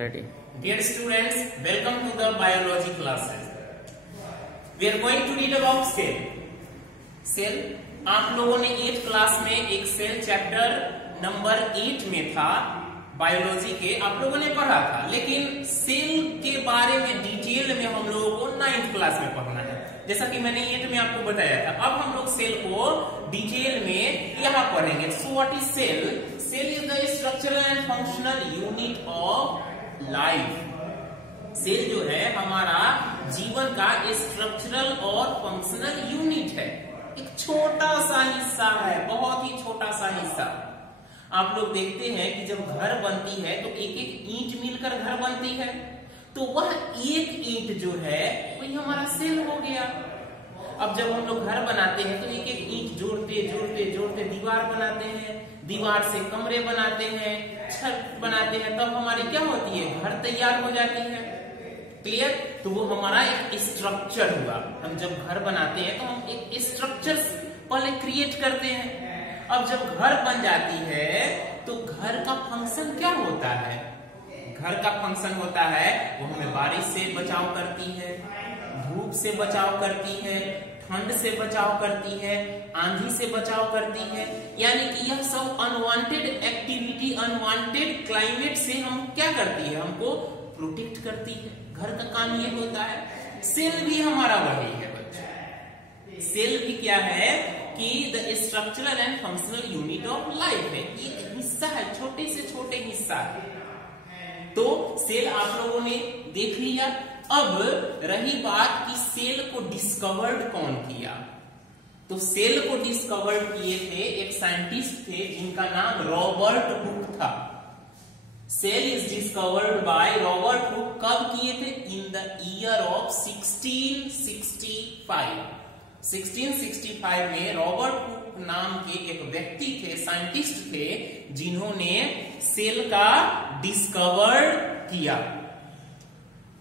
Ready. Dear students, welcome to the biology classes. We are going to read about cell. Cell, आप लोगों ने 8th class में एक cell chapter number 8 में था बायोलॉजी के, आप लोगों ने पढ़ा था, लेकिन सेल के बारे में डिटेल में हम लोगों को 9th क्लास में पढ़ना है, जैसा कि मैंने 8 में आपको बताया था। अब हम लोग सेल को डिटेल में यहाँ पढ़ेंगे। So what is cell? Cell is the structural and functional unit of life. Cell जो है हमारा जीवन का स्ट्रक्चरल और फंक्शनल यूनिट है, एक छोटा सा हिस्सा है, बहुत ही छोटा सा हिस्सा। आप लोग देखते हैं कि जब घर बनती है तो एक एक ईंट मिलकर घर बनती है, तो वह एक ईंट जो है वही हमारा सेल हो गया। अब जब हम लोग घर बनाते हैं तो एक एक ईंट जोड़ते जोड़ते जोड़ते दीवार बनाते हैं, दीवार से कमरे बनाते हैं, छत बनाते हैं, तब हमारी क्या होती है, घर तैयार हो जाती है। क्लियर? तो वो हमारा एक स्ट्रक्चर हुआ। हम जब घर बनाते हैं तो हम एक स्ट्रक्चर पहले क्रिएट करते हैं। अब जब घर बन जाती है तो घर का फंक्शन क्या होता है? घर का फंक्शन होता है वो हमें बारिश से बचाव करती है, धूप से बचाव करती है, ठंड से बचाव करती है, आंधी से बचाव करती है। यानी कि यह सब अनवांटेड एक्टिविटी, अनवांटेड क्लाइमेट से हम क्या करती है, हमको प्रोटेक्ट करती है। घर का काम ये होता है। सेल भी हमारा वही है बच्चों। सेल भी क्या है कि the structural and functional unit of life है, ये हिस्सा है, छोटे से छोटे हिस्सा है। तो सेल आप लोगों ने देख लिया। अब रही बात कि सेल को डिस्कवर्ड कौन किया, तो सेल को डिस्कवर्ड किए थे एक साइंटिस्ट थे जिनका नाम रॉबर्ट हुक था। Cell is discovered by Robert Hooke. कब किए थे? In the year of 1665। 1665 में रॉबर्ट हुक नाम के एक व्यक्ति थे, साइंटिस्ट थे, जिन्होंने सेल का डिस्कवर किया।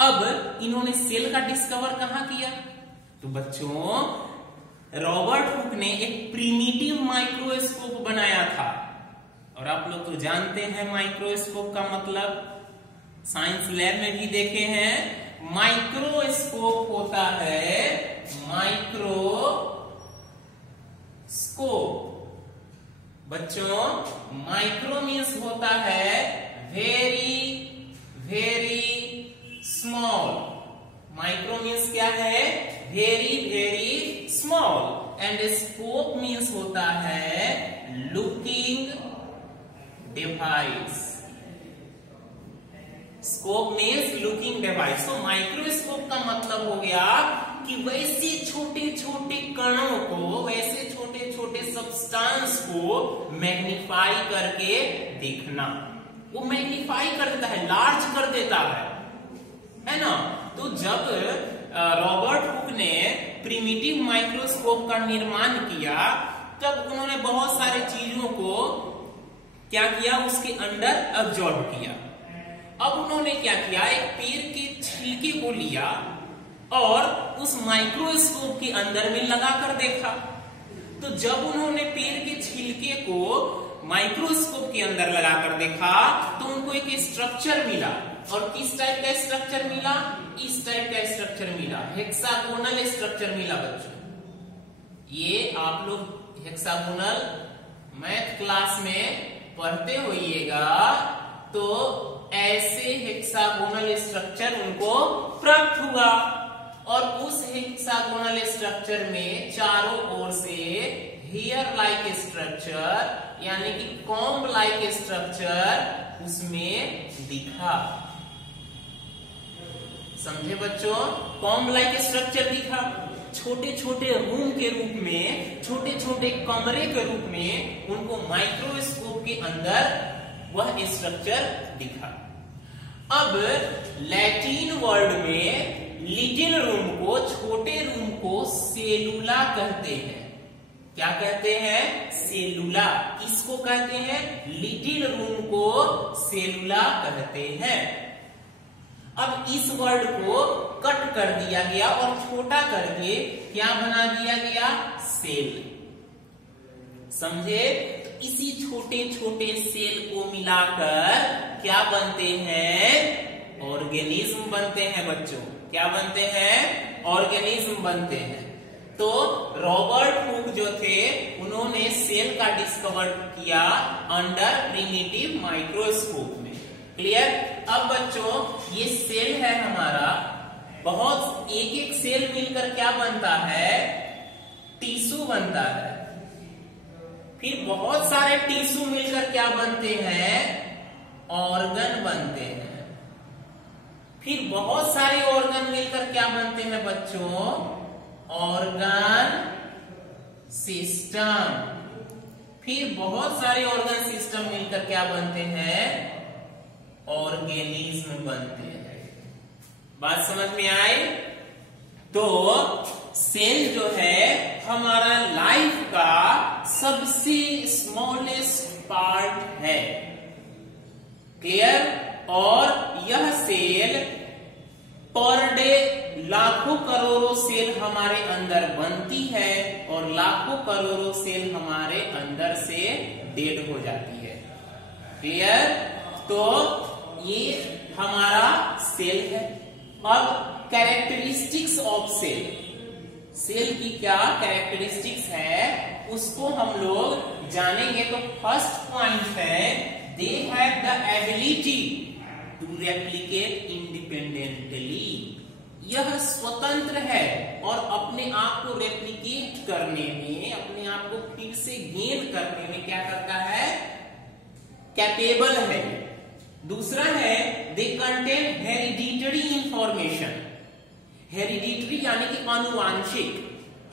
अब इन्होंने सेल का डिस्कवर कहां किया? तो बच्चों रॉबर्ट हुक ने एक प्रिमिटिव माइक्रोस्कोप बनाया था। और आप लोग तो जानते हैं माइक्रोस्कोप का मतलब, साइंस लैब में भी देखे हैं। माइक्रोस्कोप होता है माइक्रोस्कोप। बच्चों माइक्रो मीन्स होता है very very small. Micro means क्या है? Very very small. And scope means होता है looking device. Scope means looking device. तो माइक्रोस्कोप का मतलब हो गया कि वैसे छोटे छोटे कणों को, वैसे छोटे छोटे सब्सटेंस को मैग्नीफाई करके देखना। वो मैग्नीफाई कर देता है, लार्ज कर देता है ना। तो जब रॉबर्ट हुक ने प्रिमिटिव माइक्रोस्कोप का निर्माण किया, तब उन्होंने बहुत सारी चीजों को क्या किया, उसके अंदर ऑब्जर्व किया। अब उन्होंने क्या किया, एक पेड़ के छिलके को लिया और उस माइक्रोस्कोप के अंदर में लगाकर देखा। तो जब उन्होंने पेड़ के छिलके को माइक्रोस्कोप के अंदर लगाकर देखा तो उनको एक स्ट्रक्चर मिला। और किस टाइप का स्ट्रक्चर मिला? इस टाइप का स्ट्रक्चर मिला, हेक्सागोनल स्ट्रक्चर मिला बच्चों। ये आप लोग हेक्सागोनल मैथ क्लास में पढ़ते होइएगा, तो ऐसे हेक्सागोनल स्ट्रक्चर उनको प्राप्त हुआ। और उस हेक्सागोनल स्ट्रक्चर में चारों ओर से हेयर लाइक स्ट्रक्चर, यानी कि कॉम्ब लाइक स्ट्रक्चर उसमें दिखा। समझे बच्चों? कॉम्ब लाइक स्ट्रक्चर दिखा। छोटे छोटे रूम के रूप में, छोटे छोटे कमरे के रूप में उनको माइक्रोस्कोप के अंदर वह स्ट्रक्चर दिखा। अब लैटिन वर्ड में लिटिल रूम को, छोटे रूम को सेलुला कहते हैं। क्या कहते हैं? सेलुला। किसको कहते हैं? लिटिल रूम को सेलुला कहते हैं। अब इस वर्ड को कट कर दिया गया और छोटा करके क्या बना दिया गया? सेल। समझे? तो इसी छोटे छोटे सेल को मिलाकर क्या बनते हैं? ऑर्गेनिज्म बनते हैं बच्चों। क्या बनते हैं? ऑर्गेनिज्म बनते हैं। तो रॉबर्ट हुक जो थे उन्होंने सेल का डिस्कवर किया अंडर प्रिमिटिव माइक्रोस्कोप में। क्लियर? अब बच्चों ये सेल है हमारा, बहुत एक एक सेल मिलकर क्या बनता है? टिश्यू बनता है। फिर बहुत सारे टिश्यू मिलकर क्या बनते हैं? ऑर्गन बनते हैं। फिर बहुत सारे ऑर्गन मिलकर क्या बनते हैं बच्चों? Organ system. फिर बहुत सारे ऑर्गन सिस्टम मिलकर क्या बनते हैं? ऑर्गेनिज्म बनते हैं। बात समझ में आई? तो सेल जो है हमारा लाइफ का सबसे स्मॉलेस्ट पार्ट है। क्लियर? और यह सेल पर डे लाखों करोड़ों सेल हमारे अंदर बनती है और लाखों करोड़ों सेल हमारे अंदर से डेड हो जाती है। क्लियर? तो ये हमारा सेल है। अब कैरेक्टरिस्टिक्स ऑफ सेल, सेल की क्या कैरेक्टरिस्टिक्स है उसको हम लोग जानेंगे। तो फर्स्ट पॉइंट है they have the ability to replicate independently. यह स्वतंत्र है और अपने आप को रेप्लिकेट करने में, अपने आप को फिर से गेन करने में क्या करता है? कैपेबल है। दूसरा है they contain hereditary information. Hereditary यानी कि आनुवांशिक।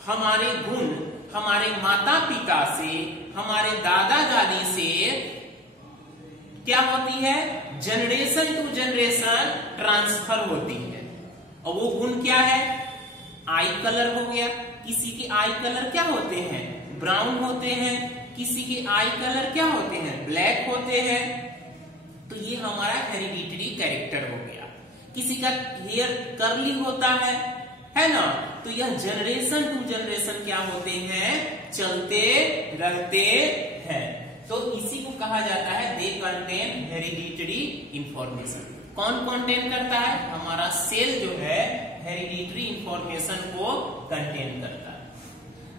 हमारे गुण हमारे माता पिता से, हमारे दादा दादी से क्या होती है? जनरेशन टू जनरेशन ट्रांसफर होती है। और वो गुण क्या है? आई कलर हो गया। किसी के आई कलर क्या होते हैं? ब्राउन होते हैं। किसी के आई कलर क्या होते हैं? ब्लैक होते हैं। तो ये हमारा हेरिडिटरी कैरेक्टर हो गया। किसी का हेयर कर्ली होता है ना? तो यह जनरेशन टू जनरेशन क्या होते हैं? चलते रहते हैं। तो इसी को कहा जाता है दे कंटेन हेरिडिटरी इंफॉर्मेशन। कौन कंटेन करता है? हमारा सेल जो है हेरिडिटरी इंफॉर्मेशन को कंटेन करता है।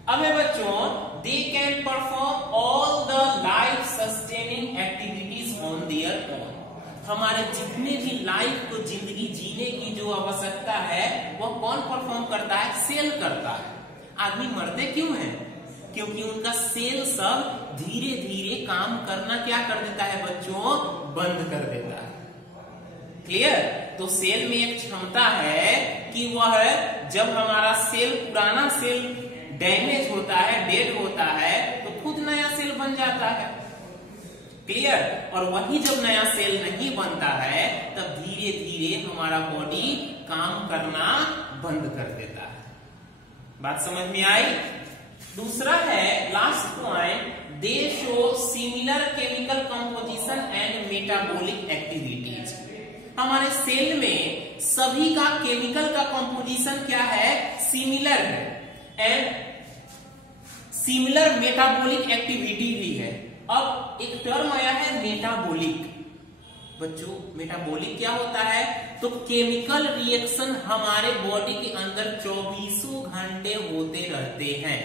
अब है बच्चों they can perform all the life sustaining activities on their own. हमारे जितने भी लाइफ को जिंदगी जीने की जो आवश्यकता है वह कौन परफॉर्म करता है? सेल करता है। आदमी मरते क्यों है? क्योंकि उनका सेल सब धीरे धीरे काम करना क्या कर देता है बच्चों? बंद कर देता है। क्लियर? तो सेल में एक क्षमता है कि वह जब हमारा सेल, पुराना सेल डैमेज होता है, डेड होता है, तो खुद नया सेल बन जाता है। क्लियर? और वही जब नया सेल नहीं बनता है तब धीरे धीरे हमारा बॉडी काम करना बंद कर देता है। बात समझ में आई? दूसरा है last point they show similar chemical composition and metabolic activities. हमारे सेल में सभी का केमिकल का कंपोजिशन क्या है? सिमिलर है एंड सिमिलर मेटाबॉलिक एक्टिविटी भी है। अब एक टर्म आया है मेटाबॉलिक। बच्चों मेटाबॉलिक क्या होता है? तो केमिकल रिएक्शन हमारे बॉडी के अंदर 24 घंटे होते रहते हैं।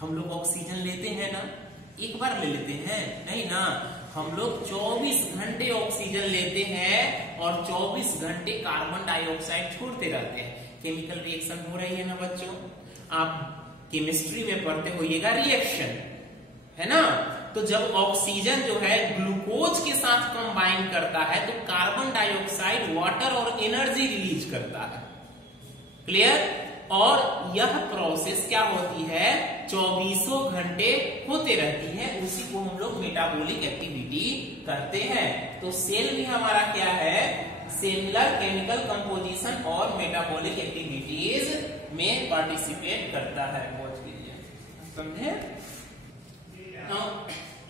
हम लोग ऑक्सीजन लेते हैं ना, एक बार ले लेते हैं? नहीं ना, हम लोग 24 घंटे ऑक्सीजन लेते हैं और 24 घंटे कार्बन डाइऑक्साइड छोड़ते रहते हैं। केमिकल रिएक्शन हो रही है ना बच्चों? आप केमिस्ट्री में पढ़ते होइएगा रिएक्शन, है ना? तो जब ऑक्सीजन जो है ग्लूकोज के साथ कंबाइन करता है तो कार्बन डाइऑक्साइड वाटर और एनर्जी रिलीज करता है। क्लियर? और यह प्रोसेस क्या होती है? 24 घंटे होते रहती है। उसी को हम लोग मेटाबॉलिक एक्टिविटी कहते हैं। तो सेल भी हमारा क्या है? सिमिलर केमिकल कंपोजिशन और मेटाबॉलिक एक्टिविटीज में पार्टिसिपेट करता है। समझे?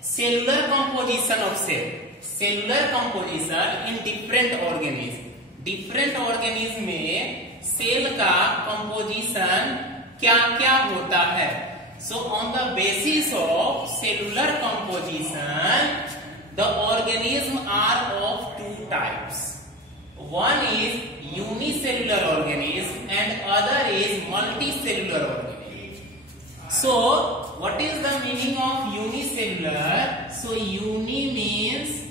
Cellular composition of cell. Cellular composition in different organism. Different organism में सेल का कंपोजिशन क्या क्या होता है? So on the basis of cellular composition the organism are of 2 types. one is unicellular organism and other is multicellular organism. So what is the meaning of unicellular? So uni means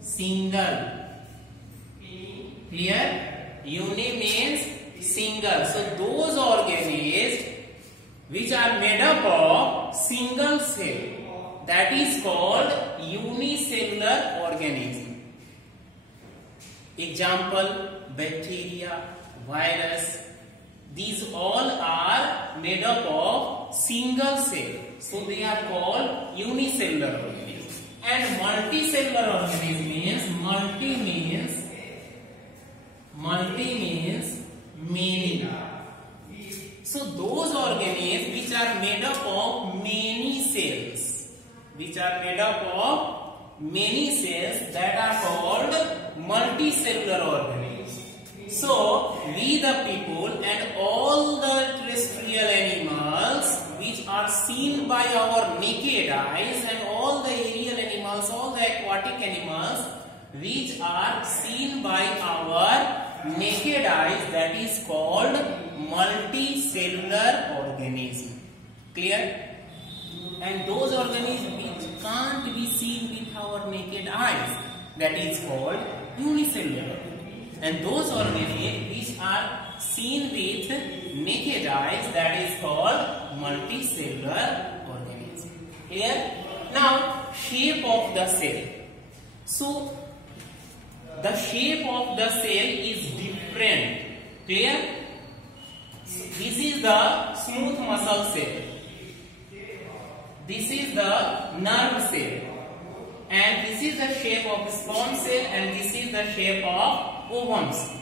single. Clear? Uni means single. So those organisms which are made up of single cell, that is called unicellular organism. Example, bacteria, virus, these all are made up of single cell, so they are called unicellular organisms. And multicellular organism means multi means many. So those organisms which are made up of many cells, that are called multicellular organisms. So we the people and all the terrestrial animals which are seen by our naked eyes, and all the aerial animals, all the aquatic animals which are seen by our naked eyes, that is called multicellular organism. Clear? And those organisms which can't be seen with our naked eyes, that is called unicellular. And those organisms which are seen with naked eyes, that is called multicellular organism. Clear? Now, shape of the cell. So the shape of the cell is different. Clear? This is the smooth muscle cell. This is the nerve cell. And this is the shape of sperm cell, and this is the shape of ovum cell.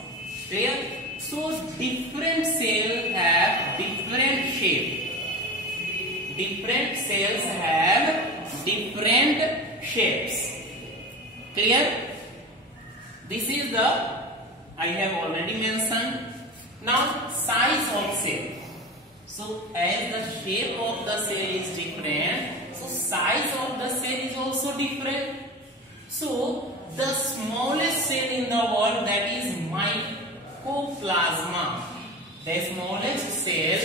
Clear? So different cells have different shape. Different cells have different shapes. Clear? This is the, I have already mentioned. Now size of cell. So as the shape of the cell is different, so size of the cell is also different. So the smallest cell in the world, that is mycoplasma. The smallest cell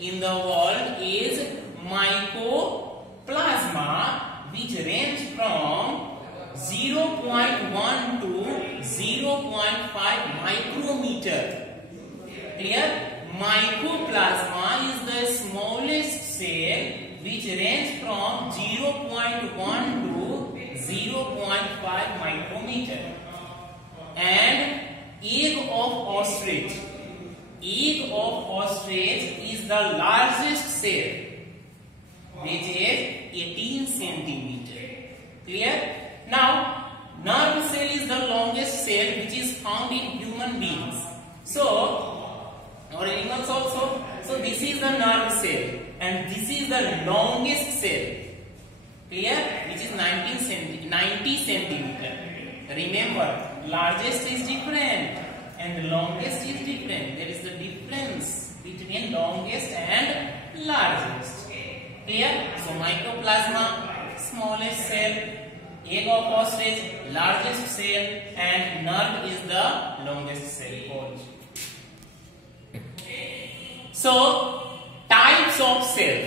in the world is mycoplasma, which range from 0.1 to 0.5 micrometer. Clear? Mycoplasma is the smallest cell which range from 0.1 to 0.5 micrometer. And egg of ostrich. Egg of ostrich is the largest cell, which is 18 centimeter. Clear? Now, nerve cell is the longest cell which is found in human beings. So, or animals also. So this is the nerve cell, and this is the longest cell. Clear? Which is 90 centimeter. Remember, largest is different and longest is different. There is the difference between longest and largest. Clear? So mycoplasma, smallest cell, egg of ostrich, largest cell, and nerve is the longest cell. So types of cell.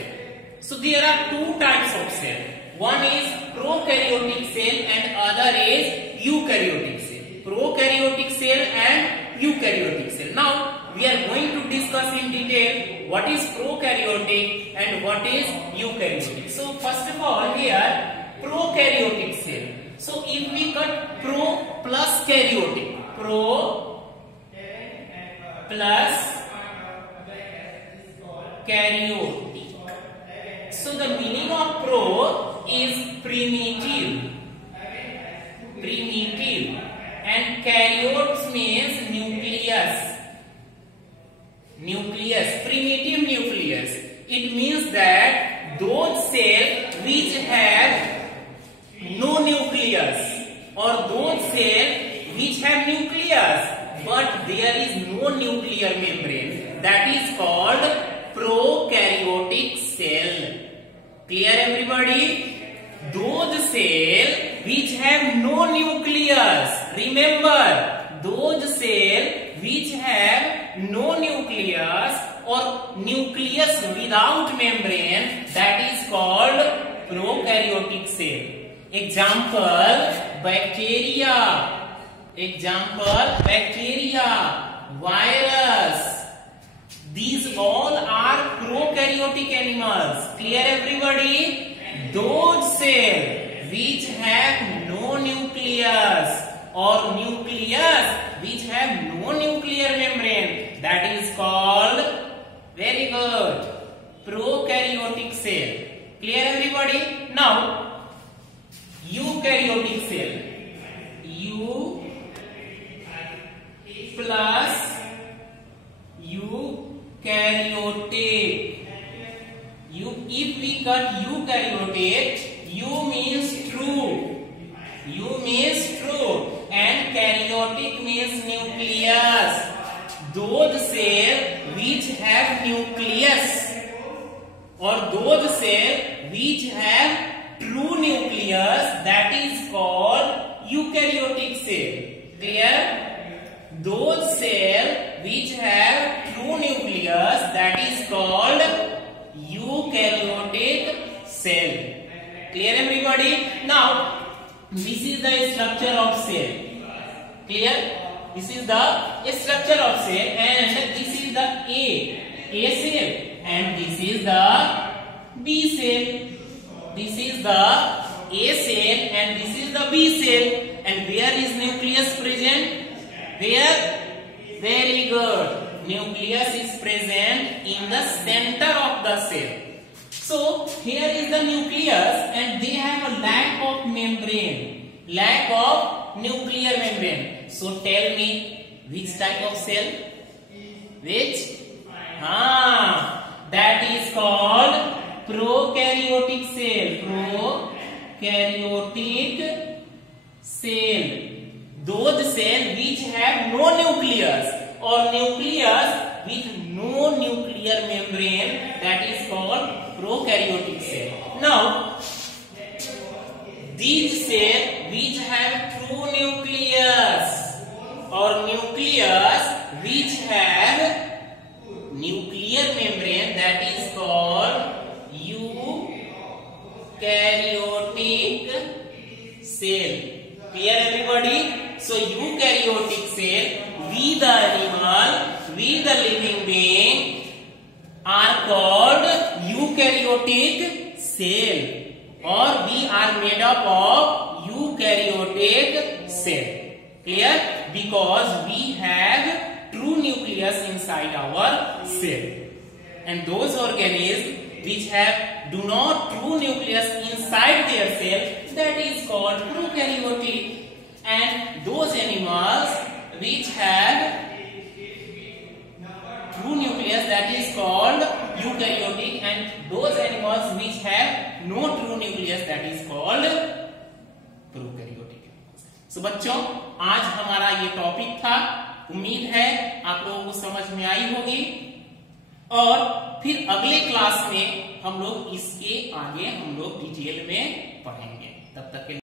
So there are two types of cell. One is prokaryotic cell and other is eukaryotic cell. Prokaryotic cell and eukaryotic cell. Now we are going to discuss in detail what is prokaryotic and what is eukaryotic. So first of all, here prokaryotic cell. So if we cut pro plus karyotic, pro plus karyotic. So the meaning of pro is primitive, and karyotes means nucleus, primitive nucleus. It means that those cells which have no nucleus, or those cells which have nucleus but there is no nuclear membrane, that is called prokaryotic cell. Clear, everybody? Those cells which have no nucleus, remember those cells which have no nucleus or nucleus without membrane, that is called prokaryotic cell. Example, bacteria. Example, bacteria, virus. These all are prokaryotic animals. Clear everybody? Those cells which have no nucleus or nucleus which have no nuclear membrane, that is called, very good, prokaryotic cell. Clear everybody? Now, eukaryotic cell. U plus eukaryotic. If we cut eukaryotic, U means true. U means true and karyotic means nucleus. Those cells which have nucleus or those cells which have true nucleus, that is called eukaryotic cell. Clear? Those cells which have true nucleus, that is called eukaryotic cell. Clear everybody? Now, this is the structure of cell. Clear? This is the structure of cell and this is the A cell and this is the B cell. This is the A cell and this is the B cell. And where is nucleus present? Where? Very good. Nucleus is present in the center of the cell. So here is the nucleus and they have a lack of membrane, lack of nuclear membrane. So tell me which type of cell? Which? That is called prokaryotic cell. Prokaryotic cell. Those cells which have no nucleus or nucleus with no nuclear membrane, that is called prokaryotic cell. Now, these cells which have true nucleus or nucleus which have nuclear membrane, that is called eukaryotic cell. Clear everybody? So eukaryotic cell, we the animal, we the living being are called eukaryotic cell, or we are made up of eukaryotic cell. Clear? Because we have true nucleus inside our cell. And those organisms which do not true nucleus inside their cell, that is called prokaryotic. And those animals which have true nucleus, that is called eukaryotic, and those animals which have no true nucleus, that is called prokaryotic. So बच्चों, आज हमारा ये topic था. उम्मीद है आप लोगों को समझ में आई होगी और फिर अगले क्लास में हम लोग इसके आगे हम लोग डिटेल में पढ़ेंगे. तब तक के